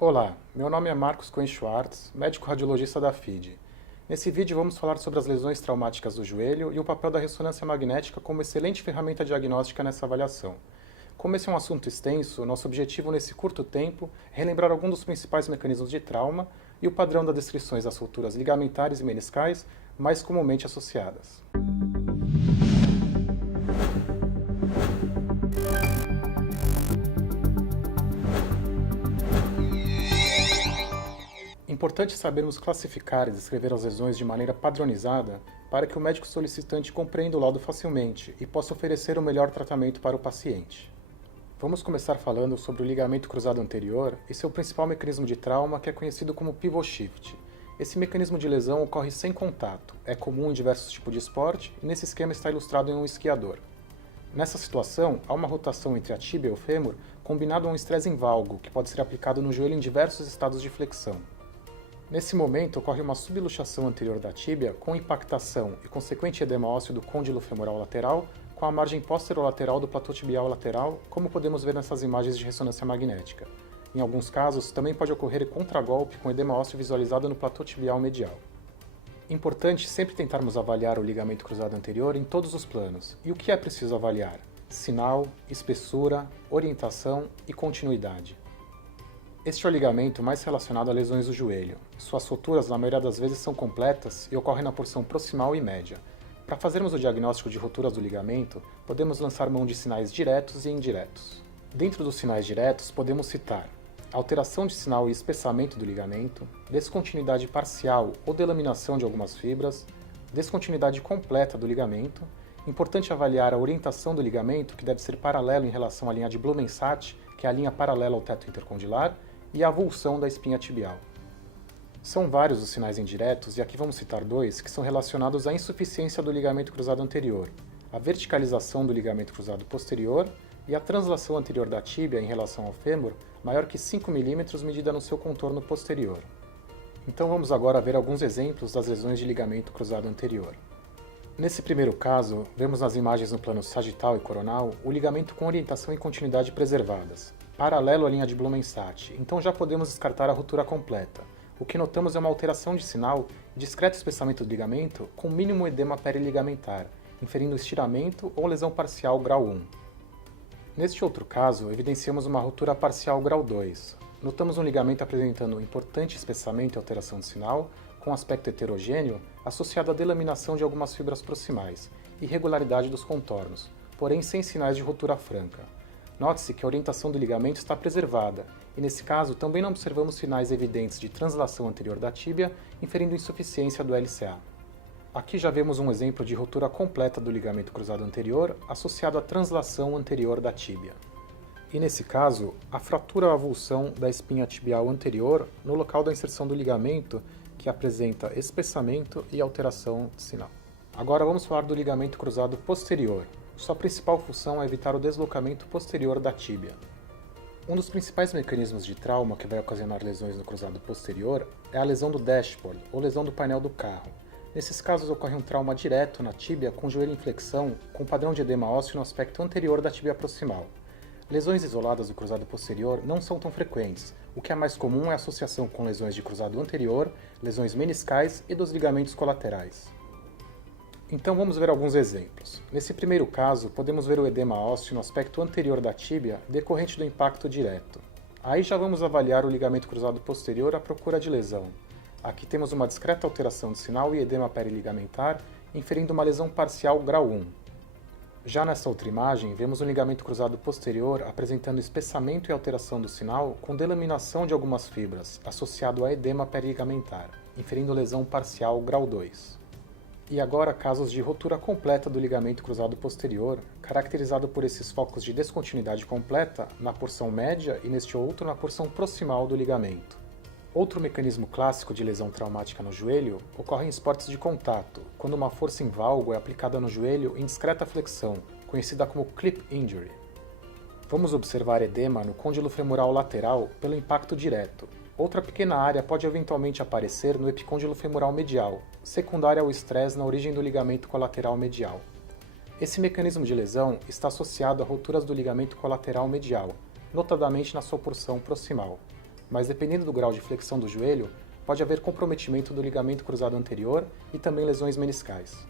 Olá, meu nome é Marcos Cohen Schwartz, médico radiologista da FIDE. Nesse vídeo vamos falar sobre as lesões traumáticas do joelho e o papel da ressonância magnética como excelente ferramenta diagnóstica nessa avaliação. Como esse é um assunto extenso, nosso objetivo nesse curto tempo é relembrar alguns dos principais mecanismos de trauma e o padrão das descrições das rupturas ligamentares e meniscais mais comumente associadas. Importante sabermos classificar e descrever as lesões de maneira padronizada para que o médico solicitante compreenda o laudo facilmente e possa oferecer o melhor tratamento para o paciente. Vamos começar falando sobre o ligamento cruzado anterior e seu principal mecanismo de trauma, que é conhecido como pivot shift. Esse mecanismo de lesão ocorre sem contato, é comum em diversos tipos de esporte e nesse esquema está ilustrado em um esquiador. Nessa situação, há uma rotação entre a tíbia e o fêmur combinado a um estresse em valgo, que pode ser aplicado no joelho em diversos estados de flexão. Nesse momento, ocorre uma subluxação anterior da tíbia com impactação e consequente edema ósseo do côndilo femoral lateral com a margem posterolateral do platô tibial lateral, como podemos ver nessas imagens de ressonância magnética. Em alguns casos, também pode ocorrer contragolpe com edema ósseo visualizado no platô tibial medial. Importante sempre tentarmos avaliar o ligamento cruzado anterior em todos os planos. E o que é preciso avaliar? Sinal, espessura, orientação e continuidade. Este é o ligamento mais relacionado a lesões do joelho. Suas roturas, na maioria das vezes, são completas e ocorrem na porção proximal e média. Para fazermos o diagnóstico de roturas do ligamento, podemos lançar mão de sinais diretos e indiretos. Dentro dos sinais diretos, podemos citar alteração de sinal e espessamento do ligamento, descontinuidade parcial ou delaminação de algumas fibras, descontinuidade completa do ligamento. Importante avaliar a orientação do ligamento, que deve ser paralelo em relação à linha de Blumensatt, que é a linha paralela ao teto intercondilar, e a avulsão da espinha tibial. São vários os sinais indiretos, e aqui vamos citar dois, que são relacionados à insuficiência do ligamento cruzado anterior, a verticalização do ligamento cruzado posterior e a translação anterior da tíbia em relação ao fêmur maior que 5 mm medida no seu contorno posterior. Então vamos agora ver alguns exemplos das lesões de ligamento cruzado anterior. Nesse primeiro caso, vemos nas imagens no plano sagital e coronal o ligamento com orientação e continuidade preservadas, paralelo à linha de Blumensatt, então já podemos descartar a ruptura completa. O que notamos é uma alteração de sinal e discreto espessamento do ligamento com mínimo edema periligamentar, inferindo estiramento ou lesão parcial grau 1. Neste outro caso, evidenciamos uma ruptura parcial grau 2. Notamos um ligamento apresentando um importante espessamento e alteração de sinal, com aspecto heterogêneo, associado à delaminação de algumas fibras proximais e irregularidade dos contornos, porém sem sinais de ruptura franca. Note-se que a orientação do ligamento está preservada, e nesse caso também não observamos sinais evidentes de translação anterior da tíbia, inferindo insuficiência do LCA. Aqui já vemos um exemplo de ruptura completa do ligamento cruzado anterior, associado à translação anterior da tíbia. E nesse caso, a fratura ou avulsão da espinha tibial anterior no local da inserção do ligamento, que apresenta espessamento e alteração de sinal. Agora vamos falar do ligamento cruzado posterior. Sua principal função é evitar o deslocamento posterior da tíbia. Um dos principais mecanismos de trauma que vai ocasionar lesões no cruzado posterior é a lesão do dashboard, ou lesão do painel do carro. Nesses casos ocorre um trauma direto na tíbia com o joelho em flexão, com padrão de edema ósseo no aspecto anterior da tíbia proximal. Lesões isoladas do cruzado posterior não são tão frequentes. O que é mais comum é a associação com lesões de cruzado anterior, lesões meniscais e dos ligamentos colaterais. Então vamos ver alguns exemplos. Nesse primeiro caso, podemos ver o edema ósseo no aspecto anterior da tíbia decorrente do impacto direto. Aí já vamos avaliar o ligamento cruzado posterior à procura de lesão. Aqui temos uma discreta alteração de sinal e edema periligamentar, inferindo uma lesão parcial grau 1. Já nessa outra imagem, vemos um ligamento cruzado posterior apresentando espessamento e alteração do sinal com delaminação de algumas fibras, associado a edema periligamentar, inferindo lesão parcial grau 2. E agora casos de ruptura completa do ligamento cruzado posterior, caracterizado por esses focos de descontinuidade completa na porção média e neste outro na porção proximal do ligamento. Outro mecanismo clássico de lesão traumática no joelho ocorre em esportes de contato, quando uma força em valgo é aplicada no joelho em discreta flexão, conhecida como clip injury. Vamos observar edema no côndilo femoral lateral pelo impacto direto. Outra pequena área pode eventualmente aparecer no epicôndilo femoral medial, secundária ao estresse na origem do ligamento colateral medial. Esse mecanismo de lesão está associado a rupturas do ligamento colateral medial, notadamente na sua porção proximal. mas dependendo do grau de flexão do joelho, pode haver comprometimento do ligamento cruzado anterior e também lesões meniscais.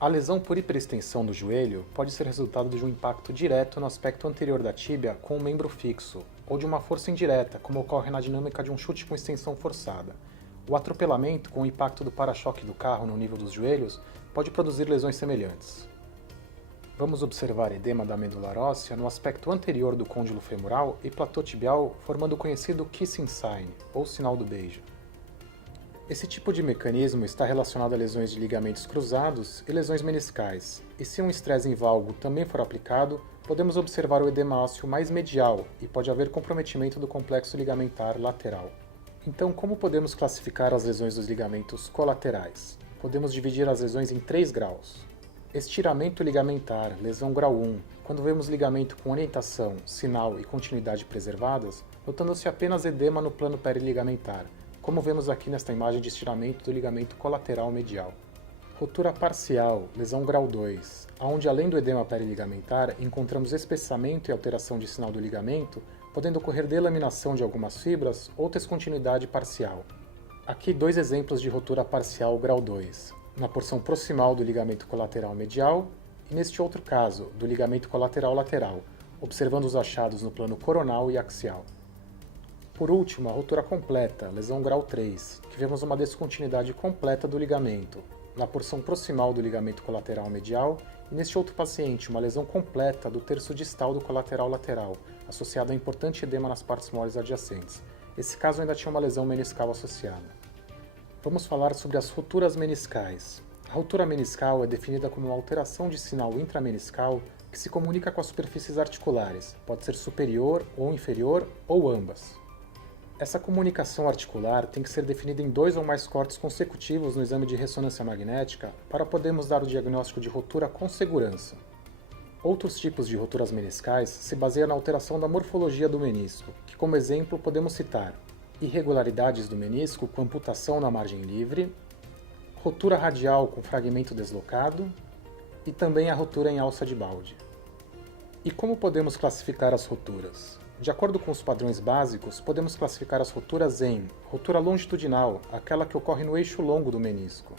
A lesão por hiperextensão do joelho pode ser resultado de um impacto direto no aspecto anterior da tíbia com um membro fixo, ou de uma força indireta, como ocorre na dinâmica de um chute com extensão forçada. O atropelamento com o impacto do para-choque do carro no nível dos joelhos pode produzir lesões semelhantes. Vamos observar edema da medula óssea no aspecto anterior do côndilo femoral e platô tibial, formando o conhecido kissing sign, ou sinal do beijo. Esse tipo de mecanismo está relacionado a lesões de ligamentos cruzados e lesões meniscais, e se um estresse em valgo também for aplicado, podemos observar o edema ósseo mais medial e pode haver comprometimento do complexo ligamentar lateral. Então, como podemos classificar as lesões dos ligamentos colaterais? Podemos dividir as lesões em 3 graus. Estiramento ligamentar, lesão grau 1, quando vemos ligamento com orientação, sinal e continuidade preservadas, notando-se apenas edema no plano periligamentar, como vemos aqui nesta imagem de estiramento do ligamento colateral medial. Rotura parcial, lesão grau 2, onde além do edema periligamentar encontramos espessamento e alteração de sinal do ligamento, podendo ocorrer delaminação de algumas fibras ou descontinuidade parcial. Aqui 2 exemplos de rotura parcial grau 2, na porção proximal do ligamento colateral medial e neste outro caso, do ligamento colateral lateral, observando os achados no plano coronal e axial. Por último, a rotura completa, lesão grau 3, que vemos uma descontinuidade completa do ligamento, na porção proximal do ligamento colateral medial, e neste outro paciente, uma lesão completa do terço distal do colateral lateral, associada a importante edema nas partes moles adjacentes. Esse caso ainda tinha uma lesão meniscal associada. Vamos falar sobre as roturas meniscais. A rotura meniscal é definida como uma alteração de sinal intrameniscal que se comunica com as superfícies articulares, pode ser superior ou inferior ou ambas. Essa comunicação articular tem que ser definida em 2 ou mais cortes consecutivos no exame de ressonância magnética para podermos dar o diagnóstico de rotura com segurança. Outros tipos de roturas meniscais se baseiam na alteração da morfologia do menisco, que como exemplo podemos citar irregularidades do menisco com amputação na margem livre, rotura radial com fragmento deslocado e também a rotura em alça de balde. E como podemos classificar as roturas? De acordo com os padrões básicos, podemos classificar as roturas em rotura longitudinal, aquela que ocorre no eixo longo do menisco.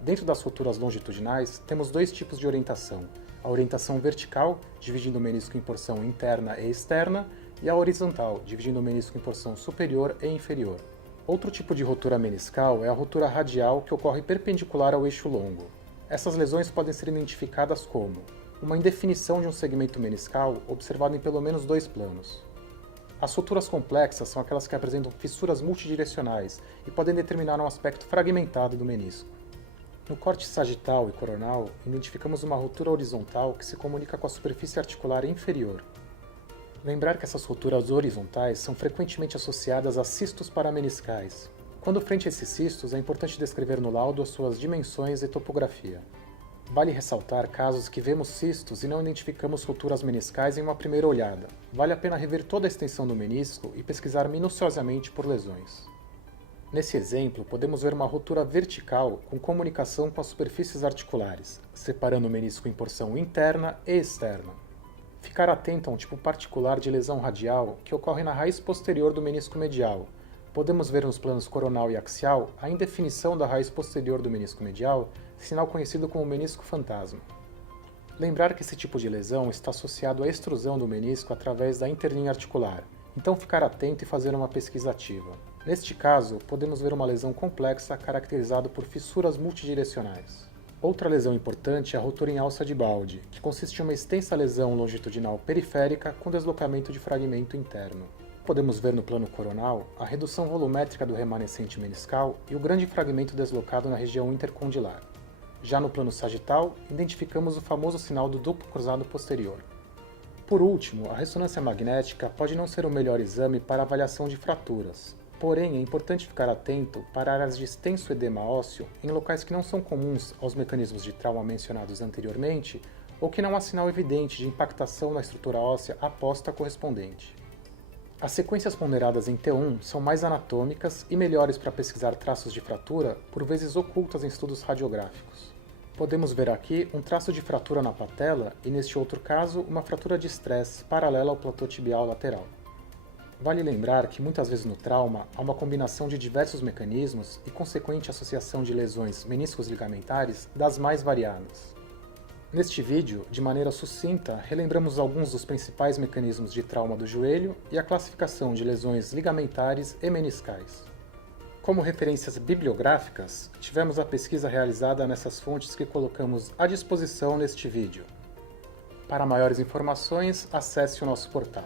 Dentro das roturas longitudinais, temos 2 tipos de orientação. A orientação vertical, dividindo o menisco em porção interna e externa, e a horizontal, dividindo o menisco em porção superior e inferior. Outro tipo de rotura meniscal é a rotura radial, que ocorre perpendicular ao eixo longo. Essas lesões podem ser identificadas como uma indefinição de um segmento meniscal observado em pelo menos 2 planos. As roturas complexas são aquelas que apresentam fissuras multidirecionais e podem determinar um aspecto fragmentado do menisco. No corte sagital e coronal, identificamos uma rotura horizontal que se comunica com a superfície articular inferior. Lembrar que essas roturas horizontais são frequentemente associadas a cistos parameniscais. Quando frente a esses cistos, é importante descrever no laudo as suas dimensões e topografia. Vale ressaltar casos que vemos cistos e não identificamos roturas meniscais em uma primeira olhada. Vale a pena rever toda a extensão do menisco e pesquisar minuciosamente por lesões. Nesse exemplo, podemos ver uma rotura vertical com comunicação com as superfícies articulares, separando o menisco em porção interna e externa. Ficar atento a um tipo particular de lesão radial que ocorre na raiz posterior do menisco medial. Podemos ver nos planos coronal e axial a indefinição da raiz posterior do menisco medial, sinal conhecido como menisco fantasma. Lembrar que esse tipo de lesão está associado à extrusão do menisco através da interlinha articular, então ficar atento e fazer uma pesquisa ativa. Neste caso, podemos ver uma lesão complexa caracterizada por fissuras multidirecionais. Outra lesão importante é a rotura em alça de balde, que consiste em uma extensa lesão longitudinal periférica com deslocamento de fragmento interno. Podemos ver no plano coronal a redução volumétrica do remanescente meniscal e o grande fragmento deslocado na região intercondilar. Já no plano sagital, identificamos o famoso sinal do duplo cruzado posterior. Por último, a ressonância magnética pode não ser o melhor exame para avaliação de fraturas. Porém, é importante ficar atento para áreas de extenso edema ósseo em locais que não são comuns aos mecanismos de trauma mencionados anteriormente ou que não há sinal evidente de impactação na estrutura óssea aposta correspondente. As sequências ponderadas em T1 são mais anatômicas e melhores para pesquisar traços de fratura, por vezes ocultas em estudos radiográficos. Podemos ver aqui um traço de fratura na patela e, neste outro caso, uma fratura de estresse paralela ao platô tibial lateral. Vale lembrar que muitas vezes no trauma há uma combinação de diversos mecanismos e consequente associação de lesões meniscos ligamentares das mais variadas. Neste vídeo, de maneira sucinta, relembramos alguns dos principais mecanismos de trauma do joelho e a classificação de lesões ligamentares e meniscais. Como referências bibliográficas, tivemos a pesquisa realizada nessas fontes que colocamos à disposição neste vídeo. Para maiores informações, acesse o nosso portal.